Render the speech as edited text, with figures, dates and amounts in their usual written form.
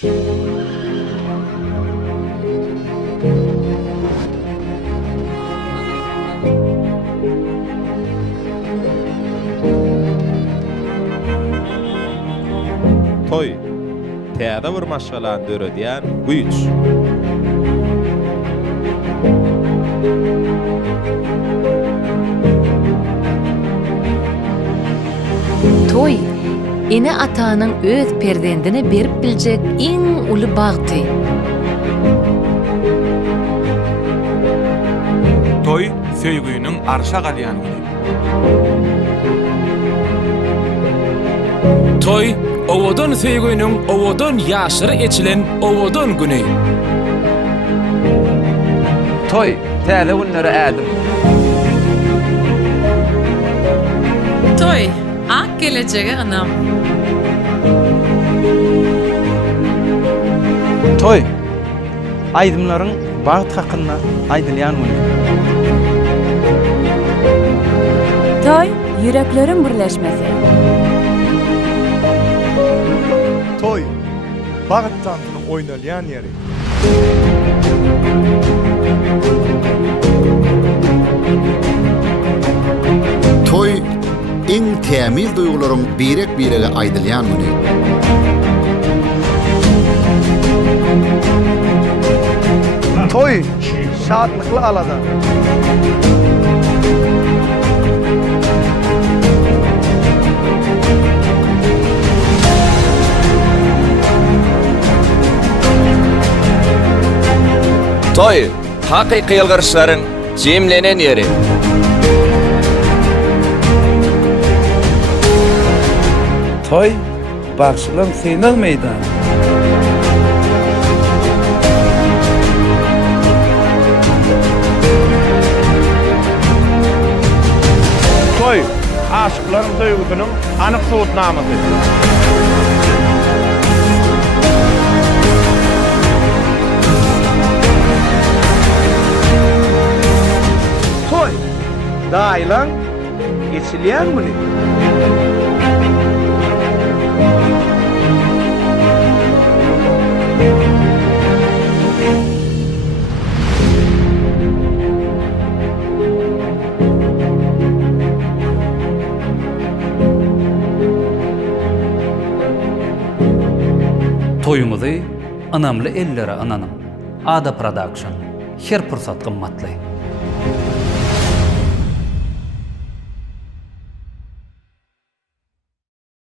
Toy, täze bir maşgalan döredýän güýç. Toy, ene atanyň öz perdendine berip biljek iň uly bagty. Toy söýgüýüniň arşa galýan güni. Toy, owodan söýgüýüniň owodan ýaşyry eçilen owodan güni. Toy, täze günlere ädim. Toy, ak geleceğe anam. Toy, aydımlaryň bagyt hakynda aýdylýan güni. Toy, yüreklerin birleşmesi. Toy, bagyt tantynyň oýnalýan ýeri. Toy, iň tämiz duýgularyň birek-birege aýdylýan güni. Toy, şadlykly alada. Toy, hakyky ýylgyryşlaryň jemlenen ýeri. Toy, bagşylaryň synak meýdany. Toy, aşyklaryň söýgüsiniň anyk sowutnamasy. Toy, daýlan geçilýän güni. Toyumuzy anamly ellere ananım. Ada Production. Her pursat gymmatly.